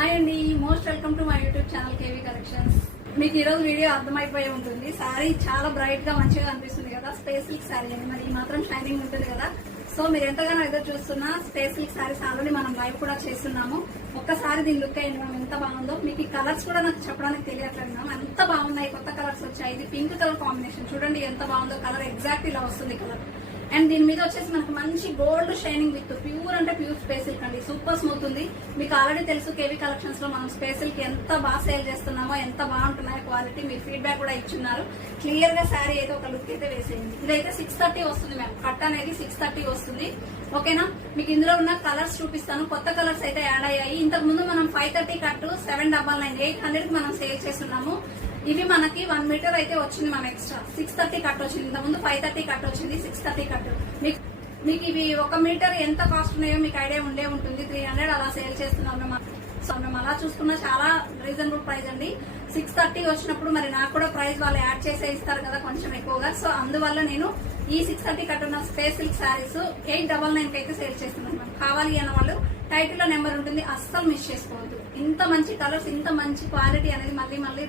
Hi అండి, most welcome to my YouTube channel KV collections. మీకు ఈ రోజు వీడియో అర్థమైపోయి ఉంటుంది. సారీ చాలా బ్రైట్ గా మంచిగా అనిపిస్తుంది కదా, స్పేస్ సిల్క్ సారీ అండి. మరి ఈ మాత్రం షైనింగ్ ఉంటుంది కదా. సో మీరు ఎంతగానో ఎదురు చూస్తున్న స్పేస్ సిల్క్ సారీస్ ఆల్రెడీ మనం లైవ్ కూడా చేస్తున్నాము. ఒక్కసారి దీని లుక్ అయ్యింది మనం ఎంత బాగుందో. మీకు ఈ కలర్స్ కూడా నాకు చెప్పడానికి తెలియట్లేదు మ్యామ్, ఎంత బాగున్నాయి. కొత్త కలర్స్ వచ్చాయి. ఇది పింక్ కలర్ కాంబినేషన్ చూడండి ఎంత బాగుందో. కలర్ ఎగ్జాక్ట్ ఇలా వస్తుంది కలర్. అండ్ దీని మీద వచ్చేసి మనకు మంచి గోల్డ్ షైనింగ్ విత్ ప్యూర్ అంటే ప్యూర్ స్పేస్ సిల్క్ అండి. సూపర్ స్మూత్ ఉంది. మీకు ఆల్రెడీ తెలుసు కేవీ కలెక్షన్స్ లో మనం స్పేస్ సిల్క్ ఎంత బాగా సేల్ చేస్తున్నామో, ఎంత బాగుంటున్నాయో క్వాలిటీ. మీరు ఫీడ్బ్యాక్ కూడా ఇచ్చున్నారు. క్లియర్ గా శారీ అయితే ఒక లుక్ అయితే వేసేయండి. ఇదైతే 630 వస్తుంది మ్యామ్. కట్ అనేది 630 వస్తుంది. ఓకేనా, మీకు ఇందులో ఉన్న కలర్స్ చూపిస్తాను. కొత్త కలర్స్ అయితే యాడ్ అయ్యాయి. ఇంతకు ముందు మనం 530 కట్ 799 800 కి మనం సేల్ చేస్తున్నాము. ఇవి మనకి 1 మీటర్ అయితే వచ్చింది మన ఎక్స్ట్రా. 630 కట్ వచ్చింది. ఇంతకుముందు 530 కట్ వచ్చింది. 630 కట్. మీకు ఇవి 1 మీటర్ ఎంత కాస్ట్ ఉన్నాయో మీకు ఐడియా ఉండే ఉంటుంది. 300 అలా సేల్ చేస్తున్నాం మేము. సో మేము అలా చూసుకున్నా చాలా రీజనబుల్ ప్రైస్ అండి. 630 వచ్చినప్పుడు మరి నాకు కూడా ప్రైస్ వాళ్ళు యాడ్ చేసే ఇస్తారు కదా కొంచెం ఎక్కువగా. సో అందువల్ల నేను ఈ 630 కట్ ఉన్న స్పేస్ సిల్క్ శారీస్ 899 కి అయితే సేల్ చేస్తున్నాను. కావాలి అన్న వాళ్ళు టైటిల్ లో నెంబర్ ఉంటుంది, అస్సలు మిస్ చేసుకోవద్దు. ఇంత మంచి కలర్స్, ఇంత మంచి క్వాలిటీ అనేది మళ్ళీ మళ్ళీ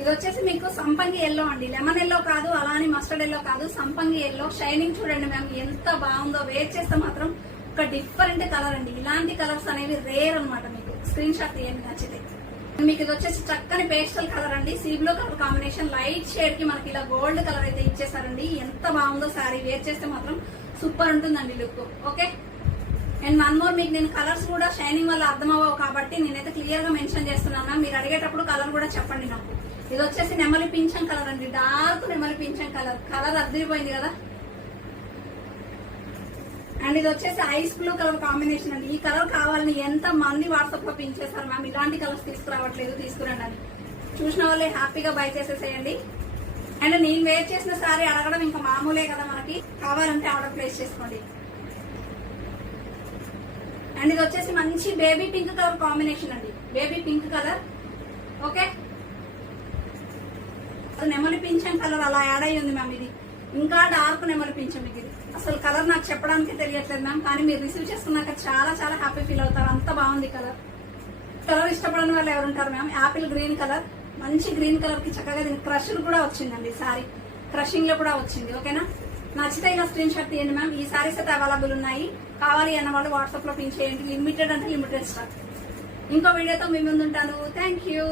ఇది వచ్చేసి మీకు సంపంగి ఎల్లో అండి. లెమన్ ఎల్లో కాదు, అలా అని మస్టర్డ్ ఎల్లో కాదు, సంపంగి ఎల్లో. షైనింగ్ చూడండి మ్యామ్ ఎంత బాగుందో. వేర్ చేస్తే మాత్రం ఒక డిఫరెంట్ కలర్ అండి. ఇలాంటి కలర్స్ అనేవి రేర్ అనమాట. మీకు స్క్రీన్ షాట్ తీయండి నచ్చితే. మీకు ఇది వచ్చేసి చక్కని పేస్టల్ కలర్ అండి. Sea blue colour combination light shade కి మనకి ఇలా గోల్డ్ కలర్ అయితే ఇచ్చేసారండి. ఎంత బాగుందో శారీ. వేర్ చేస్తే మాత్రం సూపర్ ఉంటుందండి look. Okay, and one more, మీకు నేను కలర్స్ కూడా షైనింగ్ వల్ల అర్థం అవ్వవు కాబట్టి నేనైతే క్లియర్ గా మెన్షన్ చేస్తున్నాను. మీరు అడిగేటప్పుడు కలర్ కూడా చెప్పండి నాకు. ఇది వచ్చేసి నెమలి పింఛం కలర్ అండి. డార్క్ నెమలి పింఛం కలర్. కలర్ అద్దరిపోయింది కదా. అండ్ ఇది వచ్చేసి ఐస్ బ్లూ కలర్ కాంబినేషన్ అండి. ఈ కలర్ కావాలని ఎంత మంది వాట్సాప్ లో పింక్ చేస్తారు మ్యామ్. ఇలాంటి కలర్స్ తీసుకురావట్లేదు, తీసుకురండి అని. చూసిన వాళ్ళే హ్యాపీగా బై చేసేసేయండి. అండ్ నేను వేర్ చేసిన సారీ అడగడం ఇంకా మామూలే కదా మనకి. కావాలంటే ఆర్డర్ ప్లేస్ చేసుకోండి. అండ్ ఇది వచ్చేసి మంచి బేబీ పింక్ కలర్ కాంబినేషన్ అండి. Baby pink colour. ఓకే, నెమలి పింఛం కలర్ అలా యాడ్ అయ్యి ఉంది మ్యామ్. ఇది ఇంకా డార్క్ నెమలి పింఛం. మీకు ఇది అసలు కలర్ నాకు చెప్పడానికి తెలియట్లేదు మ్యామ్, కానీ మీరు రిసీవ్ చేసుకున్నాక చాలా చాలా హ్యాపీ ఫీల్ అవుతారు. అంత బాగుంది కలర్. కలర్ ఇష్టపడని వాళ్ళు ఎవరుంటారు మ్యామ్. యాపిల్ గ్రీన్ కలర్, మంచి గ్రీన్ కలర్ కి చక్కగా దీనికి క్రష్ కూడా వచ్చిందండి. సారీ క్రషింగ్ లో కూడా వచ్చింది. ఓకేనా, నచ్చితే ఇలా స్క్రీన్ షాట్ తీయండి మ్యామ్. ఈ సారీస్ అయితే అవైలబుల్ ఉన్నాయి. కావాలి అన్న వాళ్ళు వాట్సాప్ లో పింక్ చేయండి. లిమిటెడ్ అంటే లిమిటెడ్ స్టాక్. ఇంకో వీడియోతో మీ ముందు ఉంటాను. Thank you.